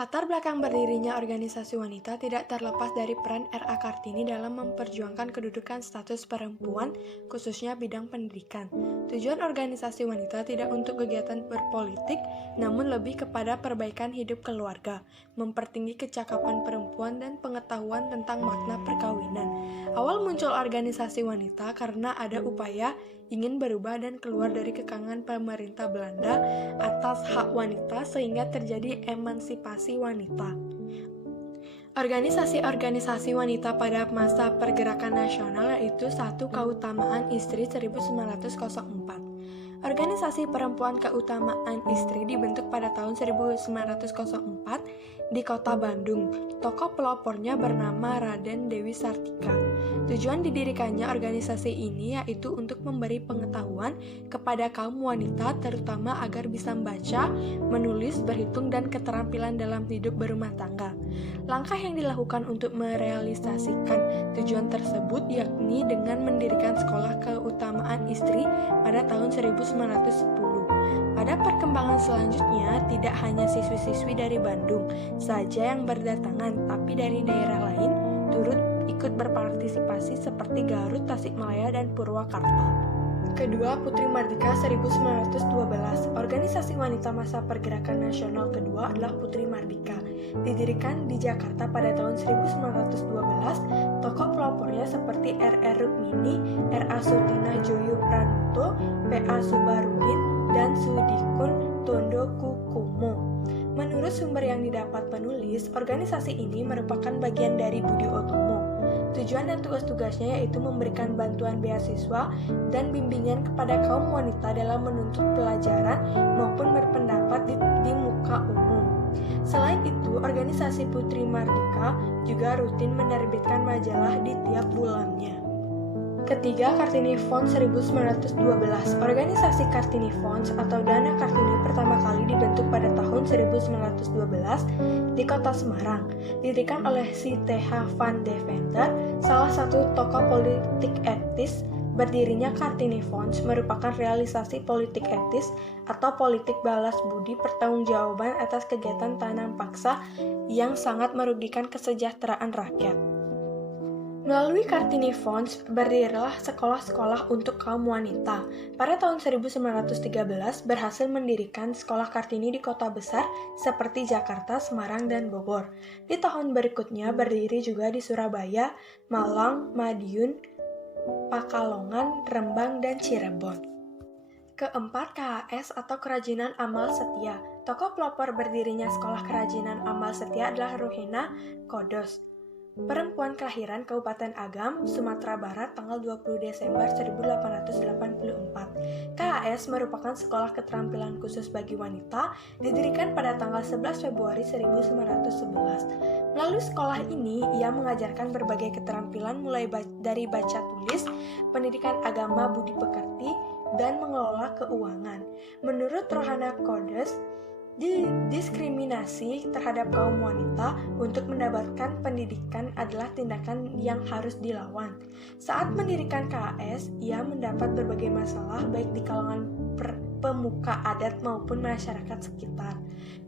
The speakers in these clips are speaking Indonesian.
Latar belakang berdirinya organisasi wanita tidak terlepas dari peran R.A. Kartini dalam memperjuangkan kedudukan status perempuan, khususnya bidang pendidikan. Tujuan organisasi wanita tidak untuk kegiatan berpolitik, namun lebih kepada perbaikan hidup keluarga, mempertinggi kecakapan perempuan dan pengetahuan tentang makna perkawinan. Awal muncul organisasi wanita karena ada upaya ingin berubah dan keluar dari kekangan pemerintah Belanda atas hak wanita sehingga terjadi emansipasi wanita. Organisasi-organisasi wanita pada masa pergerakan nasional yaitu satu Keutamaan Istri 1904. Organisasi Perempuan Keutamaan Istri dibentuk pada tahun 1904 di kota Bandung. Tokoh pelopornya bernama Raden Dewi Sartika. Tujuan didirikannya organisasi ini yaitu untuk memberi pengetahuan kepada kaum wanita terutama agar bisa membaca, menulis, berhitung, dan keterampilan dalam hidup berumah tangga. Langkah yang dilakukan untuk merealisasikan tujuan tersebut yakni dengan mendirikan Sekolah Keutamaan Istri pada tahun 1910. Pada perkembangan selanjutnya, tidak hanya siswi-siswi dari Bandung saja yang berdatangan, tapi dari daerah lain turut ikut berpartisipasi seperti Garut, Tasikmalaya, dan Purwakarta. Kedua, Putri Mardika 1912. Organisasi wanita masa pergerakan nasional kedua adalah Putri Mardika. Didirikan di Jakarta pada tahun 1912, tokoh pelopornya seperti R.R. Rukmini, R.A. Sutina Joyo Pranoto, P.A. Subarudin, dan Sudikun Tondo Kukumo. Menurut sumber yang didapat penulis, organisasi ini merupakan bagian dari Budi Utomo. Tujuan dan tugas-tugasnya yaitu memberikan bantuan beasiswa dan bimbingan kepada kaum wanita dalam menuntut pelajaran maupun berpendapat di muka umum. Selain itu, organisasi Putri Mardika juga rutin menerbitkan majalah di tiap bulannya. Ketiga, Kartini Fund 1912. Organisasi Kartini Funds atau Dana Kartini pertama kali dibentuk pada tahun 1912 di kota Semarang. Didirikan oleh si T.H. van Deventer, salah satu tokoh politik etis. Berdirinya Kartini Funds merupakan realisasi politik etis atau politik balas budi pertanggungjawaban atas kegiatan tanam paksa yang sangat merugikan kesejahteraan rakyat. Melalui Kartini Funds, berdirilah sekolah-sekolah untuk kaum wanita. Pada tahun 1913, berhasil mendirikan sekolah Kartini di kota besar seperti Jakarta, Semarang, dan Bogor. Di tahun berikutnya, berdiri juga di Surabaya, Malang, Madiun, Pakalongan, Rembang, dan Cirebon. Keempat, KHS atau Kerajinan Amal Setia. Tokoh pelopor berdirinya Sekolah Kerajinan Amal Setia adalah Ruhina Kodos. Perempuan kelahiran Kabupaten Agam, Sumatera Barat tanggal 20 Desember 1884. KHS merupakan sekolah keterampilan khusus bagi wanita, didirikan pada tanggal 11 Februari 1911. Melalui sekolah ini, ia mengajarkan berbagai keterampilan mulai dari baca tulis, pendidikan agama budi pekerti, dan mengelola keuangan. Menurut Rohana Kodes, diskriminasi terhadap kaum wanita untuk mendapatkan pendidikan adalah tindakan yang harus dilawan. Saat mendirikan KHS, ia mendapat berbagai masalah baik di kalangan pemuka adat maupun masyarakat sekitar.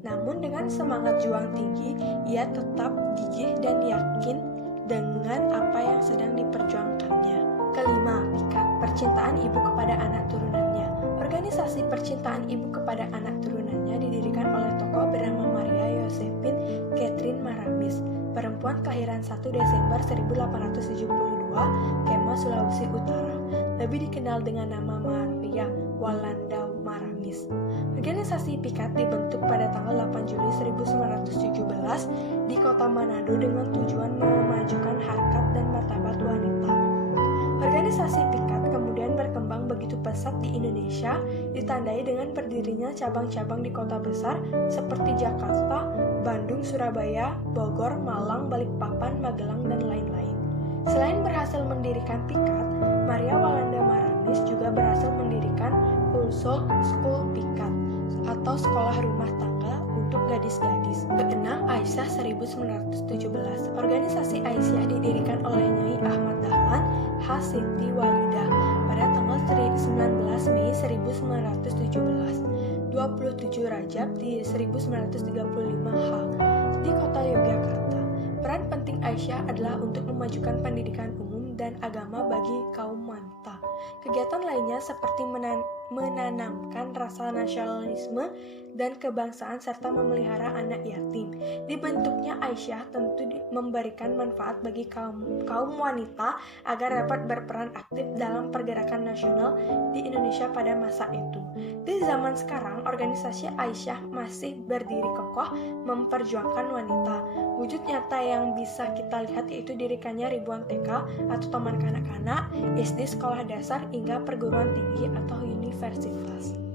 Namun dengan semangat juang tinggi, ia tetap gigih dan yakin dengan apa yang sedang diperjuangkannya. Kelima, Pikat, percintaan ibu kepada anak turunannya. Organisasi percintaan ibu kepada anak turunannya didirikan oleh tokoh bernama Maria Josephine Catherine Maramis, perempuan kelahiran 1 Desember 1872, Kema, Sulawesi Utara, lebih dikenal dengan nama Maria Walandau Maramis. Organisasi Pikat dibentuk pada tanggal 8 Juli 1917 di kota Manado dengan tujuan memajukan harkat dan martabat wanita. Organisasi Pikat kemudian berkembang begitu pesat di Indonesia, ditandai dengan berdirinya cabang-cabang di kota besar seperti Jakarta, Bandung, Surabaya, Bogor, Malang, Balikpapan, Magelang, dan lain-lain. Selain berhasil mendirikan Pikat, Maria Walanda Maramis juga berhasil mendirikan Household School Pikat atau sekolah rumah tangga untuk gadis-gadis. Keenam, Aisyah 1917. Organisasi Aisyah didirikan oleh Nyai Ahmad Dahlan H. Siti Walidah pada tanggal 19 Mei 1917, 27 Rajab di 1935 H. Di kota Yogyakarta, peran penting Aisyah adalah untuk memajukan pendidikan umum dan agama bagi kaum wanita. Kegiatan lainnya seperti menanamkan rasa nasionalisme dan kebangsaan serta memelihara anak yatim. Dibentuknya Aisyah tentu memberikan manfaat bagi kaum wanita agar dapat berperan aktif dalam pergerakan nasional di Indonesia pada masa itu. Di zaman sekarang, organisasi Aisyah masih berdiri kokoh memperjuangkan wanita. Wujud nyata yang bisa kita lihat yaitu dirikannya ribuan TK atau taman kanak-kanak, SD, sekolah dasar, hingga perguruan tinggi atau universitas.